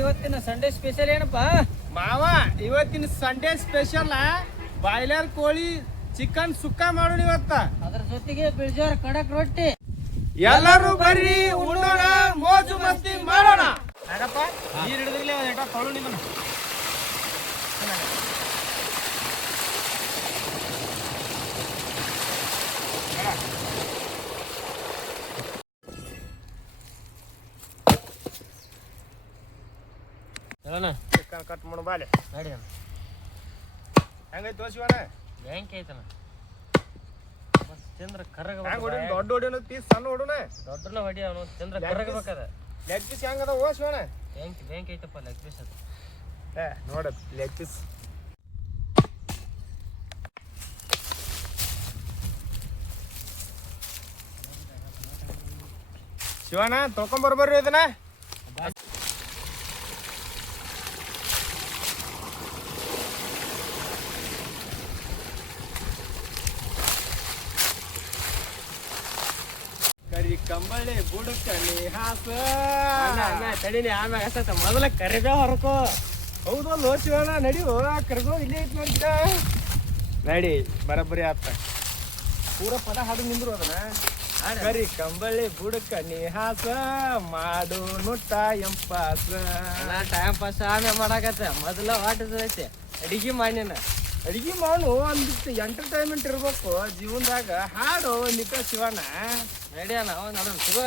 ಇವತ್ತಿನ Sunday special ಏನಪ್ಪ ಮಾವ? ಇವತ್ತಿನ ಸಂಡೇ ಸ್ಪೆಷಲ್ ಬಾಯ್ಲರ್ ಕೋಳಿ ಚಿಕನ್ ಸುಕ್ಕ ಮಾಡೋಣ ಇವತ್ತ. ಅದ್ರ ಜೊತೆಗೆ ಬಿಳ್ಜೋರ ಕಡಕ್ ರೊಟ್ಟಿ. ಎಲ್ಲರೂ ಬರ್ರಿ ಉಣ್ಣೋಣ, ಮೋಜು ಮಸ್ತಿ ಮಾಡೋಣ. ಯಾಕಪ್ಪ ನೀರ್ ಹಿಡಿದ್ರಲೇ ಒಂದ್ ಏಟ ತೊಳು ನಿಮ್ಮನ್ನ. ಚಿಕನ್ ಕಟ್ ಮಾಡು ಬಾಲೆ. ನಡಿ ಹೆಂಗೈತಿ ತೋರಿಸಿವಣ? ಬ್ಯಾಂಕ್ ಐತನ ಚಂದ್ರ ಕರಗ ದೊಡ್ಡ ಹೊಡಿಯೋಣ ಪೀಸ್ ಸಣ್ಣ ಹೊಡೋಣ. ದೊಡ್ಡನ ಹೊಡಿ ಅವನು ಚಂದ್ರ ಕರಗಬೇಕದ. ಲೆಗ್ ಪೀಸ್ ಹೆಂಗದ ಓದಿಸೋಣ? ಬ್ಯಾಂಕ್ ಐತಪ್ಪ ಲೆಗ್ ಪೀಸ್ ಅದು. ನೋಡ ಲೆಗ್ ಪೀಸ್ ಶಿವಣ್ಣ ತೊಳ್ಕೊಂಬರ್ಬರ್ರಿ ಇದನ್ನ. ಕರಿ ಕಂಬಳಿ ಬುಡಕನಿ ಹಾಸ ತಡೀನಿ ಆಮ್ಯಾಗ ಹಸತ ಮೊದಲ ಕರಿಬೇ ಹೊರಕೋ. ಹೌದಲ್ಲ ಶಿವಣ್ಣ, ನಡಿಯೋ ಕರ್ಗೋ ಇಲ್ಲೇ ಐತಿ ನೋಡ್ಕ. ನಡಿ ಬರಬ್ಬರಿ ಆತ. ಪೂರ ಪದ ಹಾಡು ನಿಂದ್ರು ಅದನ್ನ. ಕರಿ ಕಂಬಳಿ ಬುಡಕನಿ ಹಾಸ ಮಾಡು ನುಟ್ಟ ಎಂಪಾಸ. ಟೈಮ್ ಪಾಸ್ ಆಮ್ಯಾಗ ಮಾಡಾಕತ್ತ. ಮೊದಲ ವಾಟೈತೆ ಅಡಿಗೆ ಮಾಡಿನ. ಅಡಿಗೆ ಮಾಡು ಒಂದಿಷ್ಟು ಎಂಟರ್ಟೈನ್ಮೆಂಟ್ ಇರ್ಬೇಕು ಜೀವನದಾಗ. ಹಾಡು ಒಂದಿಕ್ಕ ಶಿವಣ್ಣ. ನಡಿಯ ನಾವು ನೋಡೋಣ ತಗೋ.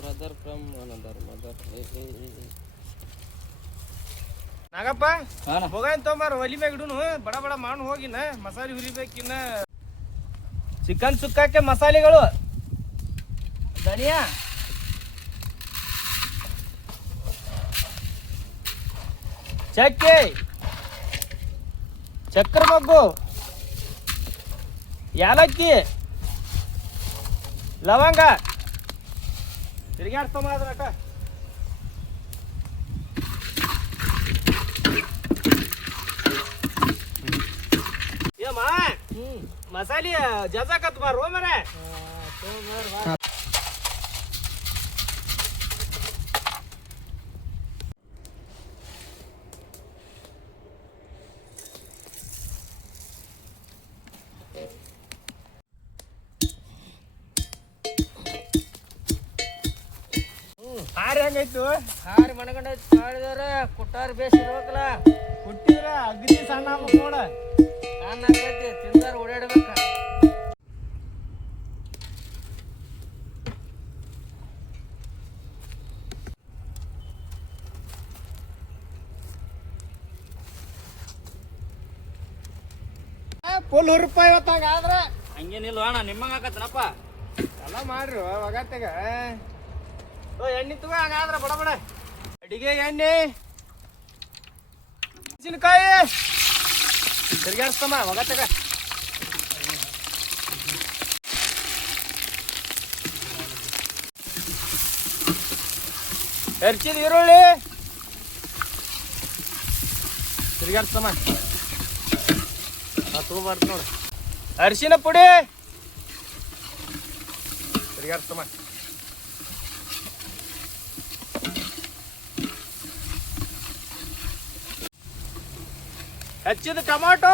Brother from another mother. Nagappa ಹೋಗನ್ ತೊಂಬಾರ ಒಲಿ ಮ್ಯಾಗ ಇಡುನು. ಬಡ ಬಡ ಮಾಡು ಹೋಗಿನ ಮಸಾಲೆ ಹುರಿಬೇಕಿನ್ನ. ಚಿಕನ್ ಸುಕ್ಕಕ್ಕೆ ಮಸಾಲೆಗಳು: ಧನಿಯಾ, ಚಕ್ಕೆ, ಚಕ್ರ ಮೊಗ್ಗು, ಯಾಲಕ್ಕಿ, ಲವಂಗ. ತಿರುಗಾಡ್ಕೊಂಬಾದ್ರಟ. ಏಮ್ಮ ಮಸಾಲೆ ಜಜಾಕತ್ ಬಾರೋ ಮರೆ. ಹಾರಿ ಹೆಂಗೈತು? ಹಾರಿ ಮನಗಂಡ ಮಾಡಿದವ್ರ ಕುಟ್ಟಾರ ಬೇಸ್ ಇರ್ಬೇಕಲ್ಲ. ಹುಟ್ಟಿದ್ರ ಅಗ್ದಿ ಸಣ್ಣ ಆಗ್ಬೇಕು ನೋಡ. ನಾನು ಆಗೈತಿ ತಿಂದಾರ ಓಡಾಡ್ಬೇಕ. ಫುಲ್ ರೂಪಾಯಿ ಇವತ್ತಾಗ ಆದ್ರ ಹಂಗೇನಿಲ್ಲ ಅಣ್ಣ, ನಿಮ್ಮಂಗ ಆಕತ್ತನಪ್ಪ. ಎಲ್ಲ ಮಾಡ್ರಿ ಒಗತ್ತಾಗ. ಎಣ್ಣೆ ತಗೋ ಹಂಗಾದ್ರ ಬಡ ಬಡ. ಅಡಿಗೆ ಎಣ್ಣೆ, ಮೆಣಸಿನಕಾಯಿ ತಿರ್ಗಾಡ್ಸ್ತಮ್ಮ ಒಗತ್ತಾಗ. ಹೆಚ್ಚಿದ ಈರುಳ್ಳಿ ತಿರ್ಗಾಡ್ಸ್ತಮ್ಮ. ತಗೋಬಾರ್ದು ನೋಡು. ಅರಿಶಿನ ಪುಡಿ ತಿರ್ಗಾಡ್ಸ್ತಮ್ಮ. ಹೆಚ್ಚಿದ ಟೊಮಾಟೊ,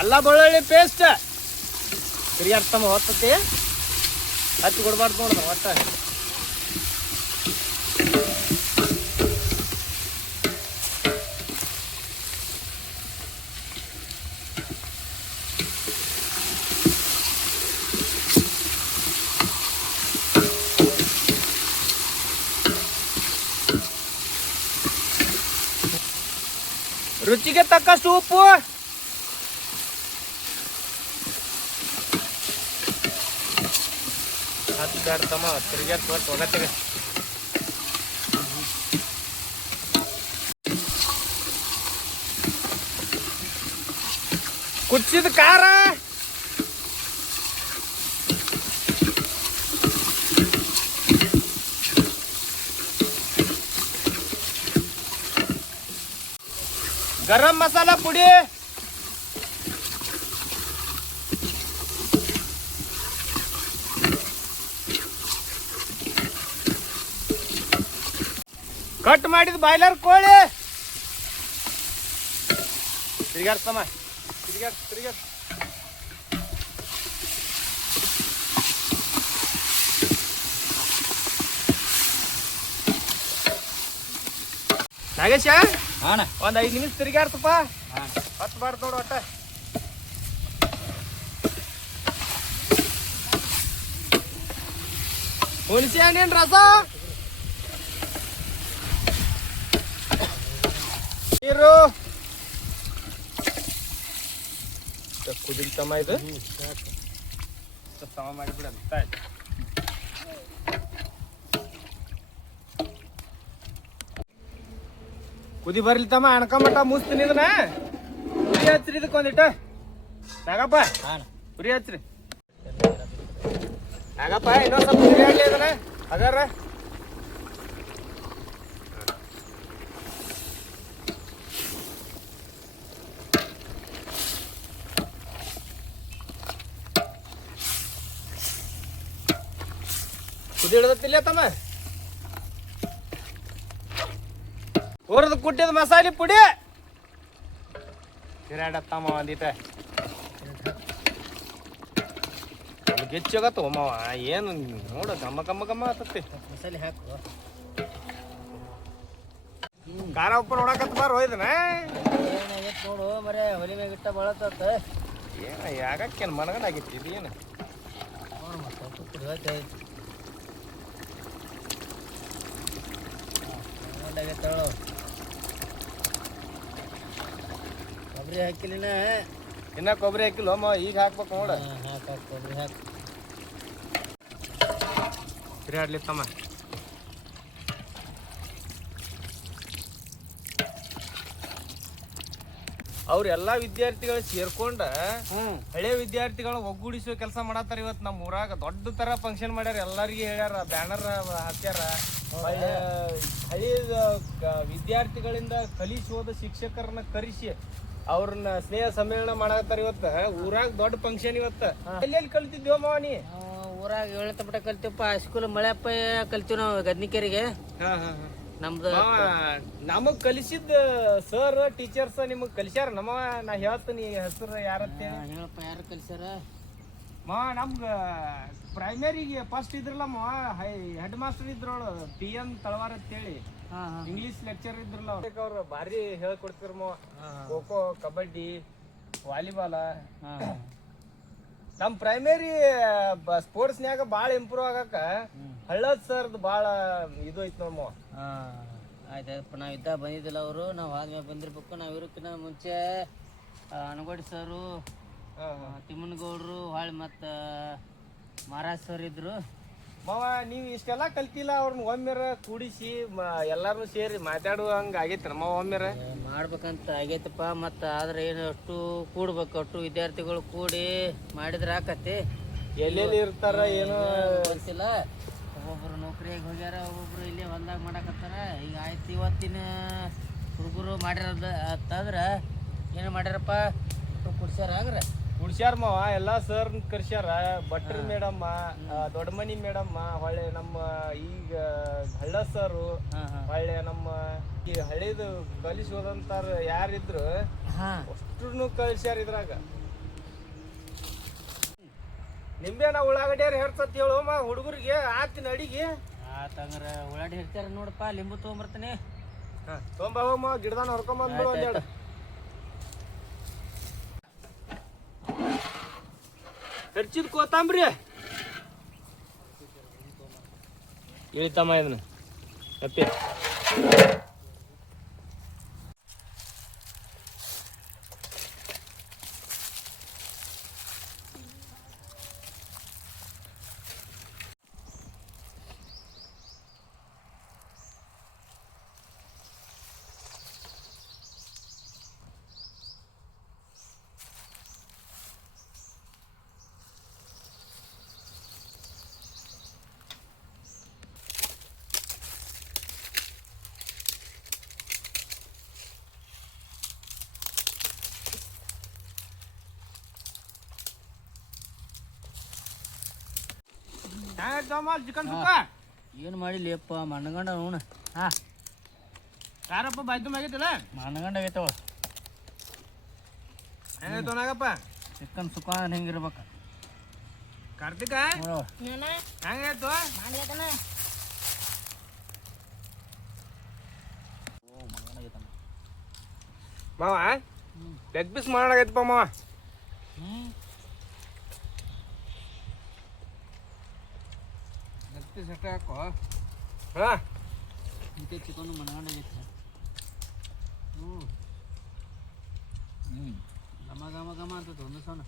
ಅಲ್ಲ ಬೆಳ್ಳುಳ್ಳಿ ಪೇಸ್ಟ್ ತಿರ್ಗಾಡ್ತಮ್ಮ ಹೊತ್ತತಿ. ಹಚ್ಚಿ ಕೊಡ್ಬಾರ್ದು ನೋಡ್ದ ಒಟ್ಟ. ರುಚಿಗೆ ತಕ್ಕಷ್ಟು ಉಪ್ಪು. ಹತ್ತಮ್ಮ ತಿರ್ಗ್ಯಾತ್ ಒಟ್ಟು ಒಗತ್ತಿಗೆ. ಕುಚ್ಚಿದ ಖಾರ, ಗರಂ ಮಸಾಲ ಪುಡಿ, ಕಟ್ ಮಾಡಿದ ಬಾಯ್ಲರ್ ಕೋಳಿ. ತಿರ್ಗಾಡ್ತಮ್ಮ, ತಿರ್ಗಾಡ್. ನಾಗೇಶ ಒಂದ್ 5 ನಿಮಿಷ ತಿರ್ಗಾಡ್ತಪ್ಪ. ಹತ್ಬಾರ್ದು ನೋಡು ಒಟ್ಟ. ಹುಣಸೆ ಹಣ್ಣಿನ ರಸ, ನೀರು ಕುದಿಲ್ತಮ್ಮ. ಇದು ಸಮ ಮಾಡಿಬಿಡ. ಕುದಿ ಬರ್ಲಿ ತಮ್ಮ. ಅಣ್ಕಮಟ ಮುಸ್ತೀನಿ ಇದನ್ನ. ಉರಿ ಹಚ್ರಿ ಇದಕ್ಕೆ ಒಂದಿಟ್ಟ. ನಾಗಪ್ಪ ಉರಿ ಹಚ್ರಿ. ನಾಗಪ್ಪ ಇನ್ನೊಂದ್ ಸ್ವಲ್ಪ ಉರಿ ಆಗ್ಲಿ ಇದನ್ನ. ಅದಾರ ಕುದಿ ಹಿಡ್ದತ್ತಿಲ್ಲ ತಮ್ಮ. ಹುರಿದು ಕುಟ್ಟಿದ ಮಸಾಲೆ ಪುಡಿ ತಿರಾಡತ್ತಮ್ಮ ಒಂದಿಟ. ಗೆಚ್ಚೋಗತ್ತ ಒಮ್ಮವ. ಏನು ನೋಡು ಗಮ್ಮ ಗಮ್ಮ ಗಮ್ಮ ಆತತಿ. ಮಸಾಲೆ ಹಾಕು. ಖಾರ ಉಪ್ಪು ನೋಡಕತ್ತ ಬಾರ ಹೋಯ್ದನ. ನೋಡು ಮರೆ ಹೊಲಿ ಮ್ಯಾಗ ಇಟ್ಟ ಬಳತ್ತ. ಏನ ಯಾಗಕ್ಕೇನು ಮನಗಂಡಾಗಿತ್ತು ಇದು. ಏನು ಕೊಬ್ಬರಿ ಹಾಕಿಲ್ಲ ಇನ್ನ. ಕೊಬ್ಬರಿ ಹಾಕಿಲ್ಲ ಅಮ್ಮ, ಈಗ ಹಾಕ್ಬೇಕು ನೋಡ. ಕೊಬ್ಬರಿ ಹಾಕಿ ತಿರುಗಾಡ್ಲಿತ್ತಮ್ಮ. ಅವ್ರೆಲ್ಲಾ ವಿದ್ಯಾರ್ಥಿಗಳು ಸೇರ್ಕೊಂಡ ಹಳೆ ವಿದ್ಯಾರ್ಥಿಗಳು ಒಗ್ಗೂಡಿಸುವ ಕೆಲಸ ಮಾಡತ್ತಾರ. ಇವತ್ತು ನಮ್ಮ ಊರಾಗ ದೊಡ್ಡ ತರ ಫಂಕ್ಷನ್ ಮಾಡ್ಯಾರ. ಎಲ್ಲಾರಿಗೆ ಹೇಳ್ಯಾರ, ಬ್ಯಾನರ್ ಹಾಕ್ಯಾರ. ಹಳೆ ವಿದ್ಯಾರ್ಥಿಗಳಿಂದ ಕಲಿಸೋದ ಶಿಕ್ಷಕರನ್ನ ಕರೆಸಿ ಅವ್ರನ್ನ ಸ್ನೇಹ ಸಮ್ಮೇಳನ ಮಾಡತ್ತಾರ. ಇವತ್ತ ಊರಾಗ ದೊಡ್ಡ ಫಂಕ್ಷನ್. ಇವತ್ತ ಎಲ್ಲೆಲ್ಲಿ ಕಲ್ತಿದ್ವಿ ಮಾವ ನೀ? ಊರಾಗ 7ನೇ ತಪ್ಪಟ ಕಲ್ತೀವಪ್ಪ. ಹೈಸ್ಕೂಲ್ ಮಳೆಯಪ್ಪ ಕಲ್ತೀವಿ ನಾವು ಗದ್ನಿಕೆರಿಗೆ. ನಮ್ದು ನಮಗ್ ಕಲಿಸಿದ ಸರ್ ಟೀಚರ್ಸ್ ನಿಮಗ್ ಕಲಿಸ್ಯಾರ. ನಮ್ಮ ನಾ ಹೇಳ್ತೀನಿ ಹೆಸರು ಯಾರತ್ತ ಹೇಳಪ್ಪ. ಯಾರು ಕಲಿಸ್ಯಾರ ಮಾ? ನಮ್ಗ ಪ್ರೈಮರಿಗೆ ಫಸ್ಟ್ ಇದ್ರಲ್ಲ ಹೆಡ್ ಮಾಸ್ಟರ್ ಇದ್ರೋಳು PN ತಳವಾರ ಅಂತೇಳಿ. ಇಂಗ್ಲಿಷ್ ಲೆಕ್ಚರ್ ಇದ್ರಲ್ಲ ಅವ್ರು ಭಾರಿ ಹೇಳ್ಕೊಡ್ತಿರ ಮಾವ. ಖೋ ಖೋ, ಕಬಡ್ಡಿ, ವಾಲಿಬಾಲ್. ನಮ್ ಪ್ರೈಮರಿ ಸ್ಪೋರ್ಟ್ಸ್ನ್ಯಾಗ ಭಾಳ ಇಂಪ್ರೂವ್ ಆಗಕ್ಕ ಹಳ್ಳದ್ ಸರ್ದು ಭಾಳ ಇದು ಐತಿ ನೋಡ್ ಮಾವ. ಆಯ್ತಾಯ್ತಪ್ಪ. ನಾವ್ ಇದ್ದಾಗ ಬಂದಿದ್ದಿಲ್ಲ ಅವರು. ನಾವ್ ಆದ್ಮೇಲೆ ಬಂದಿರ್ಬೇಕು. ನಾವ್ ಇರೋಕ್ಕಿಂತ ಮುಂಚೆ ಅನಗೋಡಿ ಸರು, ತಿಮ್ಮನಗೌಡ್ರು, ಹೊಳ್ಳಿ ಮತ್ತ ಮಹಾರಾಜ್ ಸರ್ ಇದ್ರು ಮಾವ. ನೀವು ಇಷ್ಟೆಲ್ಲ ಕಲ್ತಿಲ್ಲ. ಅವ್ರನ್ನ ಒಮ್ಮೆರ ಕೂಡಿಸಿ ಎಲ್ಲಾರು ಸೇರಿ ಮಾತಾಡುವ ಹಂಗ ಆಗೈತಿ ನಮ್ಮ ಒಮ್ಮೆರ ಮಾಡ್ಬೇಕಂತ ಆಗೈತಪ್ಪ. ಮತ್ತ ಆದ್ರೆ ಏನು ಅಷ್ಟು ಕೂಡ್ಬೇಕು. ಅಷ್ಟು ವಿದ್ಯಾರ್ಥಿಗಳು ಕೂಡಿ ಮಾಡಿದ್ರೆ ಆಕತಿ. ಎಲ್ಲೆಲ್ಲಿ ಇರ್ತಾರ ಏನೋ ಗೊತ್ತಿಲ್ಲ. ಒಬ್ಬೊಬ್ರು ನೌಕರಿಯಾಗಿ ಹೋಗ್ಯಾರ, ಒಬ್ಬೊಬ್ರು ಇಲ್ಲಿ ಹೊಲ್ದಾಗ ಮಾಡಕತ್ತಾರ. ಈಗ ಆಯ್ತು ಇವತ್ತಿನ ಹುಡುಗರು ಮಾಡ್ಯಾರ ಅಂತಂದ್ರ ಏನು ಮಾಡ್ಯಾರಪ್ಪ ಕುಡ್ಸ್ಯಾರ. ಆಗ್ರ ಕುಡ್ಸ್ಯಾರ ಮಾವ. ಎಲ್ಲಾ ಸರ್ ಕರ್ಸ್ಯಾರ. ಭಟ್ರ ಮೇಡಮ್ಮ, ದೊಡ್ಡಮನಿ ಮೇಡಮ್ಮ, ಹೊಳ್ಳೆ ನಮ್ಮ ಈಗ ಹಳ್ಳ ಸರು, ಹೊಳ್ಳೆ ನಮ್ಮ ಈ ಹಳೇದು ಕಲಿಸೋದಂತಾರ ಯಾರಿದ್ರು ಅಷ್ಟು ಕಳ್ಸ್ಯಾರ ಇದ್ರಾಗ. ನಿಂಬೆನ ಉಳ್ಳಾಗಡ್ಡಿ ಹೆರ್ಸತ್ ಹೇಳು ಹುಡುಗರಿಗೆ ಆತಿನ ಅಡಿಗೆ ಆತಂಗ್ರ ಉಳ್ಳಾಡಿ ಹಿಡ್ತಾರ ನೋಡಪ್ಪ ಲಿಂಬು ತೊಗೊಂಬರ್ತೀನಿ ತೊಂಬ ಹೋಗಮ್ಮ ಗಿಡದಾನ ಹೊರ್ಕೊಂಬಂದ್ಬಿಡು ಒಂದೆರಡು ಹೆಚ್ಚಿದ ಕೋತಂಬ್ರಿ ಇಳಿತಮ್ಮ ಇದನ್ನ ಅಪ್ಪಿ ಚಿಕನ್ ಸುಕ್ಕ ಏನು ಮಾಡಿಲ್ಲಪ್ಪ ಮಣ್ಣಗಂಡ ನೋಣ ಹಾ ಯಾರಪ್ಪ ಬಾಯ್ತು ಆಗೈತಲ್ಲ ಮಣ್ಣಗಂಡ ಆಗೈತವ ಹೆಂಗೈತು ನಾಗಪ್ಪ ಚಿಕನ್ ಸುಕ್ಕ ಹೆಂಗಿರ್ಬೇಕ ಕಾರ್ತಿಕ ಹೆಂಗಾಯ್ತು ಮಾವ ಲೆಗ್ ಪೀಸ್ ಮಾಡಾಗೈತಪ್ಪ ಮಾವ ಲೆಗ್ ಪೀಸ್ ಎಷ್ಟ ಹಾಕೋ ಹಾ ಇಂತೆ ಚಿಕನ್ ಮಣ್ಣಗಂಡ ಆಗೈತೆ ಘಮ ಘಮ ಘಮ ಅಂತ ಒಂದು ಸಣ್ಣ